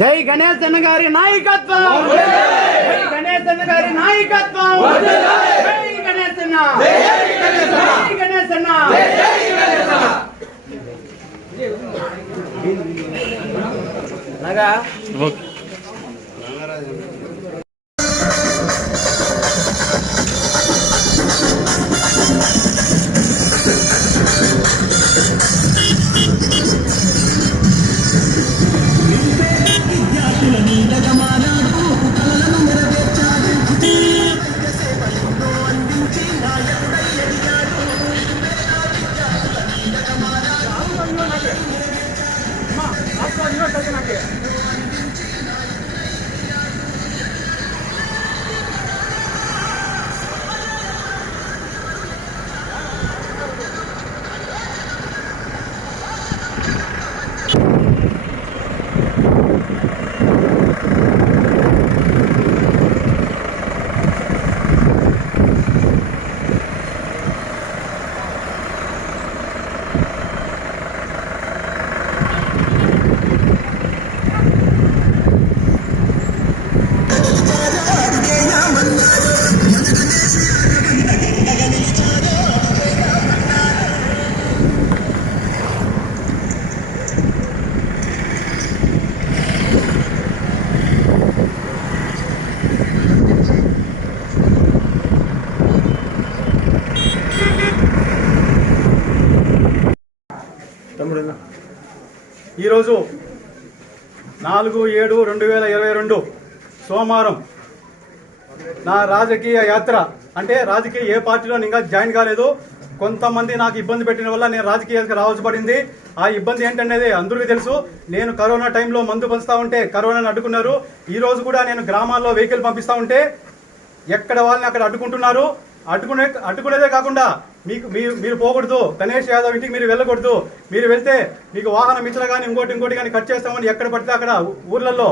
జై గణేష్ అన్న గారి నాయకత్వం, జై గణేష్ అన్న గారి నాయకత్వం, జై గణేష్ అన్న, జై గణేష్ అన్న. ఈరోజు 4/7/2022 సోమవారం నా రాజకీయ యాత్ర అంటే రాజకీయ ఏ పార్టీలో ఇంకా జాయిన్ కాలేదు. కొంతమంది నాకు ఇబ్బంది పెట్టిన వల్ల నేను రాజకీయాలకు రావాల్సి పడింది. ఆ ఇబ్బంది ఏంటనేది అందరికీ తెలుసు. నేను కరోనా టైంలో మందు పంచుతా ఉంటే కరోనాను అడ్డుకున్నారు. ఈరోజు కూడా నేను గ్రామాల్లో వెహికల్ పంపిస్తూ ఉంటే ఎక్కడ వాళ్ళని అక్కడ అడ్డుకుంటున్నారు. అడ్డుకునేదే కాకుండా మీరు పోకూడదు, గణేష్ యాదవ్ ఇంటికి మీరు వెళ్ళకూడదు, మీరు వెళ్తే మీకు వాహనం మిత్రులు కానీ ఇంకోటి కానీ కట్ చేస్తామని ఎక్కడ పడితే అక్కడ ఊర్లలో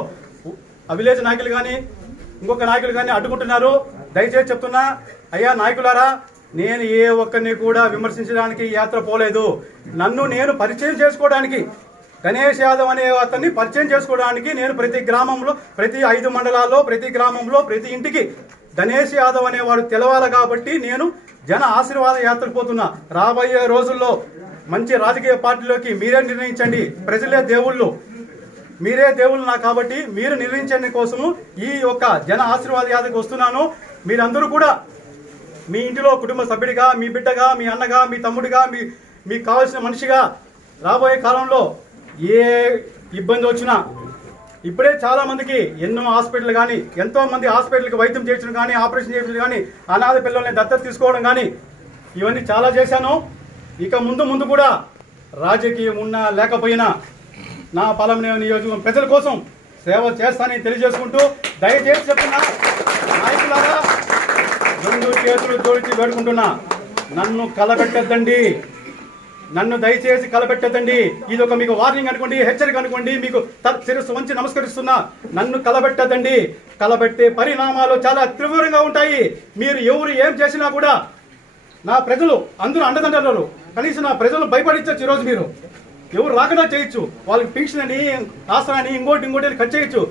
విలేజ్ నాయకులు కానీ ఇంకొక నాయకులు కానీ అడ్డుకుంటున్నారు. దయచేసి చెప్తున్నా, అయ్యా నాయకులారా, నేను ఏ ఒక్కరిని కూడా విమర్శించడానికి యాత్ర పోలేదు. నన్ను నేను పరిచయం చేసుకోవడానికి, గణేష్ యాదవ్ అనే అతన్ని పరిచయం చేసుకోవడానికి నేను ప్రతి గ్రామంలో, ప్రతి 5 మండలాల్లో, ప్రతి గ్రామంలో, ప్రతి ఇంటికి గణేష్ యాదవ్ అనేవాడు తెలవాలి కాబట్టి నేను జన ఆశీర్వాద యాత్రకు పోతున్నా. రాబోయే రోజుల్లో మంచి రాజకీయ పార్టీలోకి మీరే నిర్ణయించండి. ప్రజలే దేవుళ్ళు, మీరే దేవుళ్ళు నాకు కాబట్టి మీరు నిర్ణయించండి కోసము ఈ యొక్క జన ఆశీర్వాద యాత్రకు వస్తున్నాను. మీరందరూ కూడా మీ ఇంటిలో కుటుంబ సభ్యుడిగా, మీ బిడ్డగా, మీ అన్నగా, మీ తమ్ముడిగా, మీకు కావాల్సిన మనిషిగా రాబోయే కాలంలో ఏ ఇబ్బంది వచ్చినా, ఇప్పుడే చాలా మందికి ఎన్నో హాస్పిటల్ కానీ, ఎంతో మంది హాస్పిటల్కి వైద్యం చేయించడం కానీ, ఆపరేషన్ చేయించడం కానీ, అనాథ పిల్లల్ని దత్తత తీసుకోవడం కానీ, ఇవన్నీ చాలా చేశాను. ఇక ముందు కూడా రాజకీయం ఉన్నా లేకపోయినా నా పలమనేరు నియోజకవర్గం ప్రజల కోసం సేవ చేస్తానని తెలియజేసుకుంటూ, దయచేసి చెప్తున్నా నాయకులారా, 2 చేతులు జోడించి వేడుకుంటున్నా, నన్ను కలబెట్టద్దండి, నన్ను దయచేసి కలబెట్టదండి. ఇది ఒక మీకు వార్నింగ్ అనుకోండి, హెచ్చరిక అనుకోండి. మీకు శిరస్సు వంచి నమస్కరిస్తున్నా, నన్ను కలబెట్టదండి. కలబెట్టే పరిణామాలు చాలా తీవ్రంగా ఉంటాయి. మీరు ఎవరు ఏం చేసినా కూడా నా ప్రజలు అందరూ అండదండలు. కనీసం నా ప్రజలను భయపడించచ్చు. ఈరోజు మీరు ఎవరు రాకుండా చేయొచ్చు, వాళ్ళకి పెన్షన్ అని, ఆసనాన్ని, ఇంకోటి కట్ చేయొచ్చు.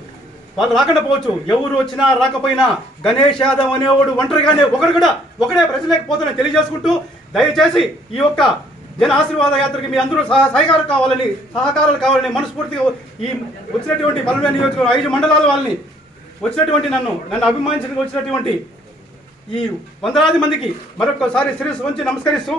వాళ్ళు రాకుండా పోవచ్చు. ఎవరు వచ్చినా రాకపోయినా గణేష్ యాదవ్ అనేవాడు ఒంటరిగానే ఒకడే ప్రజలేకపోతానని తెలియజేసుకుంటూ, దయచేసి ఈ యొక్క జన ఆశీర్వాద యాత్రకి మీ అందరూ సహకారాలు కావాలని మనస్ఫూర్తిగా ఈ వచ్చినటువంటి పలమనేరు నియోజకవర్గం 5 మండలాల వాళ్ళని వచ్చినటువంటి నన్ను అభిమానించడానికి వచ్చినటువంటి ఈ వందలాది మందికి మరొకసారి శిరస్సు వంచి నమస్కరిస్తూ